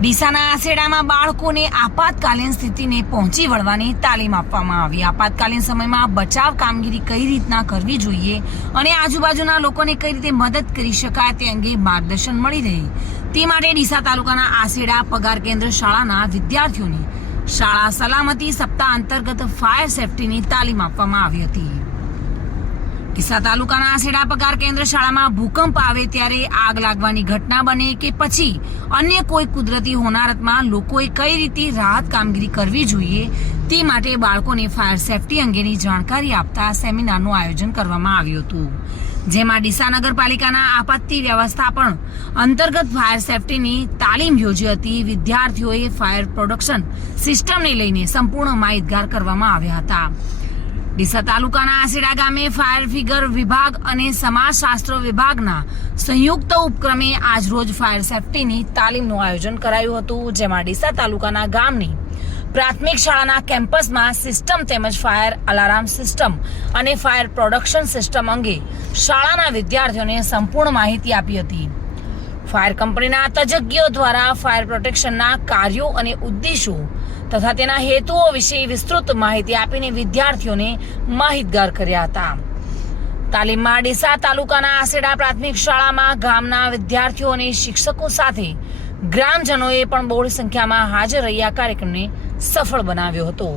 ડીસાના આસેડામાં બાળકોને આપાતકાલીન સ્થિતિને પહોંચી વળવાની તાલીમ આપવામાં આવી. આપાતકાલીન સમયમાં બચાવ કામગીરી કઈ રીતના કરવી જોઈએ અને આજુબાજુના લોકોને કઈ રીતે મદદ કરી શકાય તે અંગે માર્ગદર્શન મળી રહે. તે માટે ડીસા તાલુકાના આસેડા પગાર કેન્દ્ર શાળાના વિદ્યાર્થીઓને શાળા સલામતી સપ્તાહ અંતર્ગત ફાયર સેફટીની તાલીમ આપવામાં આવી હતી. ડીસા તાલુકાના આસેડા પગાર કેન્દ્ર શાળામાં ભૂકંપ આવે ત્યારે આગ લાગવાની ઘટના બને કે પછી અન્ય કોઈ કુદરતી હોનારતમાં લોકોએ કઈ રીતે રાહત કામગીરી કરવી જોઈએ તે માટે બાળકોને ફાયર સેફટી અંગેની જાણકારી આપતા સેમિનારનું આયોજન કરવામાં આવ્યું હતું. જેમાં ડીસા નગરપાલિકાના આપત્તિ વ્યવસ્થાપન અંતર્ગત ફાયર સેફટીની તાલીમ યોજી હતી. વિદ્યાર્થીઓએ ફાયર પ્રોડક્શન સિસ્ટમને લઈને સંપૂર્ણ માહિતગાર કરવામાં આવ્યા હતા. ડીસા તાલુકાના આસેડા ગામે ફાયર ફિગર વિભાગ અને સમાજશાસ્ત્ર વિભાગના સંયુક્ત ઉપક્રમે આજરોજ ફાયર સેફટીની તાલીમનું આયોજન કરાયું હતું, જેમાં ડીસા તાલુકાના ગામની પ્રાથમિક શાળાના કેમ્પસમાં સિસ્ટમ તેમજ ફાયર અલાર્મ સિસ્ટમ અને ફાયર પ્રોડક્શન સિસ્ટમ અંગે શાળાના વિદ્યાર્થીઓને સંપૂર્ણ માહિતી આપી હતી. ફાયર કંપનીના તજજ્ઞો દ્વારા ફાયર પ્રોટેક્શનના કાર્યો અને ઉદ્દેશો તથા તેના હેતુઓ વિશે વિસ્તૃત માહિતી આપીને વિદ્યાર્થીઓને માહિતગાર કર્યા હતા. તાલીમમાં ડીસા તાલુકાના આસેડા પ્રાથમિક શાળામાં ગામના વિદ્યાર્થીઓ અને શિક્ષકો સાથે ગ્રામજનોએ પણ બહોળી સંખ્યામાં હાજર રહી આ કાર્યક્રમને સફળ બનાવ્યો હતો.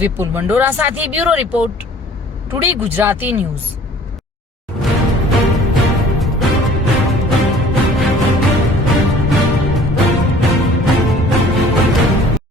વિપુલ મંડોરા સાથે bureau report, today Gujarati news.